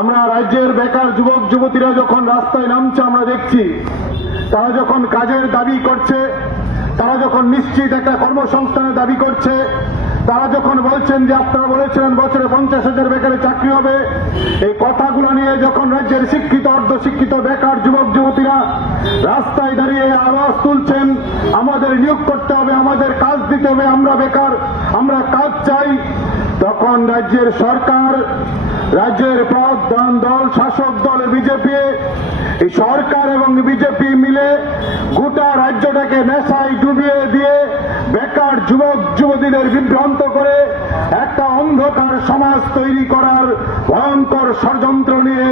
আমরা রাজ্যের বেকার যুবক যুবতীরা যখন রাস্তায় নামছে আমরা দেখছি, তারা যখন কাজের দাবি করছে, তারা যখন নিশ্চিত একটা কর্মসংস্থানের দাবি করছে, তারা যখন বলছেন যে আপনারা বলেছিলেন বছরে 50,000 বেকারের চাকরি হবে, এই কথাগুলো নিয়ে যখন রাজ্যের শিক্ষিত অর্ধশিক্ষিত বেকার যুবক যুবতীরা রাস্তায় দাঁড়িয়ে আওয়াজ তুলছেন, আমাদের নিয়োগ করতে হবে, আমাদের কাজ দিতে হবে, আমরা বেকার, আমরা কাজ চাই, তখন রাজ্যের সরকার, রাজ্যের প্রধান দল শাসক দল বিজেপি, এই সরকার এবং বিজেপি মিলে গোটা রাজ্যটাকে নেশায় ডুবিয়ে দিয়ে বেকার যুবক যুবতীদের বিভ্রান্ত করে একটা অন্ধকার সমাজ তৈরি করার ভয়ঙ্কর ষড়যন্ত্র নিয়ে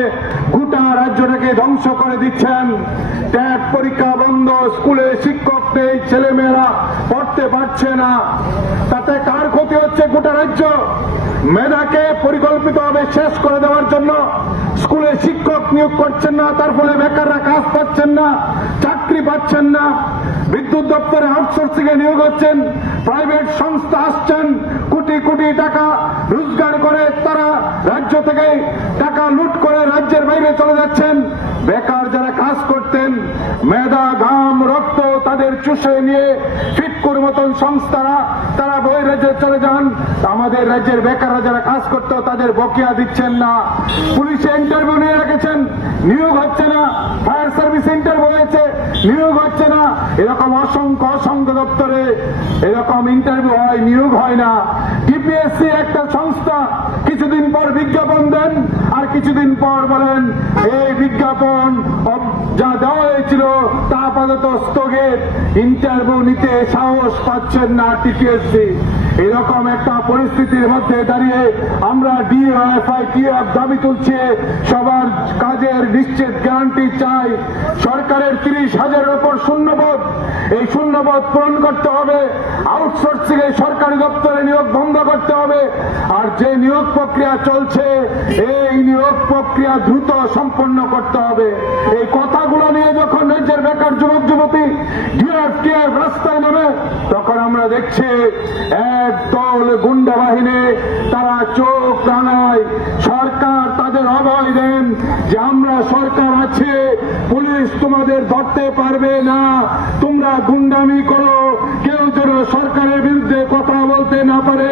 গোটা রাজ্যটাকে ধ্বংস করে দিচ্ছেন। ট্যাট পরীক্ষা বন্ধ, স্কুলে শিক্ষক নেই, ছেলেমেয়েরা পড়তে পারছে না, তাতে কার ক্ষতি হচ্ছে? গোটা রাজ্য। মেধাকে পরিকল্পিতভাবে শেষ করে দেওয়ার জন্য স্কুলে শিক্ষক নিয়োগ করছেন না, তার ফলে বেকাররা কাজ পাচ্ছেন না, চাকরি পাচ্ছেন না। বিদ্যুৎ দপ্তরে আউটসোর্সিং এ নিয়োগ হচ্ছেন, প্রাইভেট সংস্থা আসছেন, কোটি কোটি টাকা রোজগার করে তারা রাজ্য থেকে টাকা লুট করে রাজ্যের বাইরে চলে যাচ্ছেন। বেকার যারা কাজ করতেন, মেধা ঘাম রক্ত তাদের চুষে নিয়ে ফিটকুর মতন সংস্থারা তারা বই রাজ্যে চলে যান। আমাদের রাজ্যের বেকাররা যারা কাজ করতো তাদের বকেয়া দিচ্ছেন না। পুলিশে ইন্টারভিউ নিয়ে রেখেছেন, নিয়োগ হচ্ছে না। ফায়ার সার্ভিস ইন্টারভিউ হয়েছে, নিয়োগ হচ্ছে না। এরকম অসংখ্য দপ্তরে এরকম ইন্টারভিউ হয়, নিয়োগ হয় না। টিপিএসসি একটা সংস্থা, কিছুদিন পর বিজ্ঞাপন দেন আর কিছুদিন পর বলেন এই বিজ্ঞাপন যা দেওয়া হয়েছিল তা আপাতত স্থগিত, ইন্টারভিউ নিতে সাহস পাচ্ছেন না টিপিএসসি। এরকম একটা পরিস্থিতির মধ্যে দাঁড়িয়ে আমরা ডিওএফআইটিএফ দাবি তুলছি, সবার কাজের নিশ্চিত গ্যারান্টি চাই। সরকারের 30,000-এর উপর শূন্যপদ, এই শূন্যপদ পূরণ করতে হবে। আউটসোর্সিং এ সরকারি দপ্তরে নিয়োগ বন্ধ করতে হবে। আর যে নিয়োগ প্রক্রিয়া চলছে এই নিয়োগ প্রক্রিয়া দ্রুত সম্পন্ন করতে হবে। এই কথাগুলো নিয়ে যখন রাজ্যের বেকার যুবক যুবতী ডিওএফটিএফ রাস্তায় নেমে, তখন আমরা দেখছি একদল গুন্ডা বাহিনী তারা চোখ রাঙায়। সরকার তাদের অভয় দেন যে আমরা সরকার আছে, পুলিশ তোমাদের ধরতে পারবে না, তোমরা গুন্ডামি করো, কেউ যেন সরকারের বিরুদ্ধে কথা বলতে না পারে।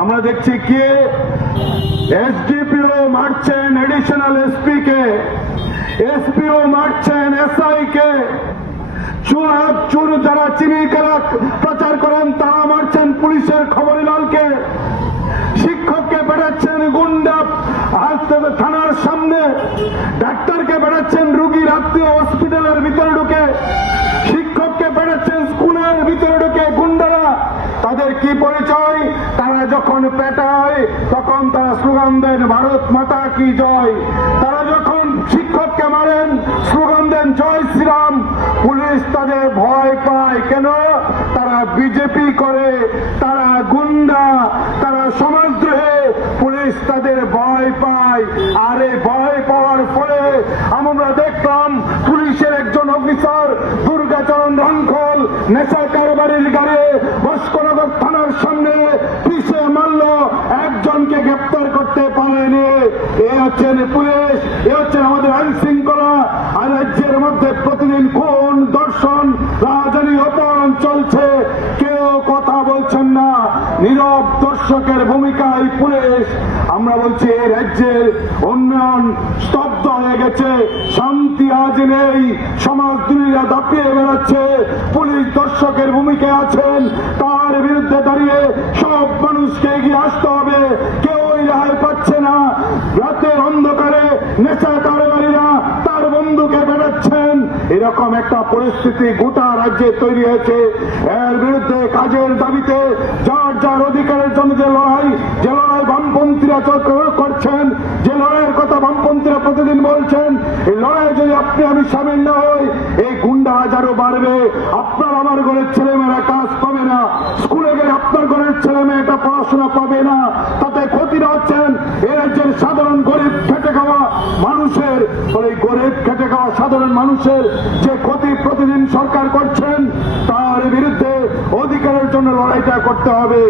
আমরা দেখছি কে এসডিপিও মারছেন এডিশনাল এসপি কে, এসপিও মারছেন এসআই কে, চুর যারা চিনি খেলা প্রচার করেন তারা মারছেন পুলিশের খবরিলালকে, শিক্ষককে বেড়াচ্ছেন গুন্ডা থানার সামনে, ডাক্তারকে বেড়াচ্ছেন রুগীর আত্মীয় হসপিটালের ভিতরে ঢুকে, শিক্ষককে বেড়াচ্ছেন স্কুলের ভিতরে ঢুকে গুন্ডারা। তাদের কি পরিচয়? তারা যখন পেটায় তখন তারা স্লোগান দেন ভারত মাতা কি জয়। তারা যখন শিক্ষককে মারেন স্লোগান দেন জয় শ্রীরাম। পুলিশ তাদের ভয় পায় কেন? তারা বিজেপি করে, তারা গুন্ডা, তারা সমাজদ্রোহী। পুলিশ তাদের ভয় পায়। আর এই ভয় পাওয়ার ফলে আমরা দেখলাম পুলিশের একজন অফিসার দুর্গাচরণ রংখল নেশা কারবারির গাড়ি বস্কনগর থানার সামনে পিছে মারল, একজনকে গ্রেপ্তার করতে পারেনি। এ হচ্ছেন পুলিশ, এ হচ্ছেন আমাদের আইন শৃঙ্খলা। আর রাজ্যের মধ্যে প্রতিদিন খুন, ধর্ষণ, রাজধানী অপহরণ চলছে, কেউ কথা বলছেন না। নীরব দর্শকের ভূমিকায় পুলিশ। আমরা বলছি এই রাজ্যের উন্নয়ন স্তব্ধ হয়ে গেছে, শান্তি আজ নেই, সমাজদ্রোহীরা দাপিয়ে বেড়াচ্ছে। পুলিশ দর্শকের ভূমিকায় আছেন, তার বিরুদ্ধে দাঁড়িয়ে সব মানুষকে এগিয়ে আসতে হবে। কেউই রেহাই পাচ্ছে না। রাতের অন্ধকারে নেশা কারবারীরা তার বন্ধুকে বেড়াচ্ছেন। এরকম একটা পরিস্থিতি গোটা রাজ্যে তৈরি হয়েছে। এর বিরুদ্ধে কাজের দাবিতে যার যার অধিকারের জন্য যে লড়াই বামপন্থীরা করছেন, যে লড়াইয়ের কথা বামপন্থীরা প্রতিদিন বলছেন, এই লড়াই যদি আপনি আমি সামিল না হই এই গুন্ডা আরো বাড়বে। আপনার আমার ঘরের ছেলেমেয়েরা কাজ পাবে না, স্কুলে গেলে আপনার ঘরের ছেলেমেয়েটা পড়াশোনা পাবে না, তাতে ক্ষতিটা হচ্ছেন এই রাজ্যের সাধারণ গরিব খেটে খাওয়া মানুষের। এই গরিব খেটে খাওয়া সাধারণ মানুষের যে ক্ষতি প্রতিদিন সরকার করছেন তার বিরুদ্ধে অধিকারের জন্য লড়াইটা করতে হবে।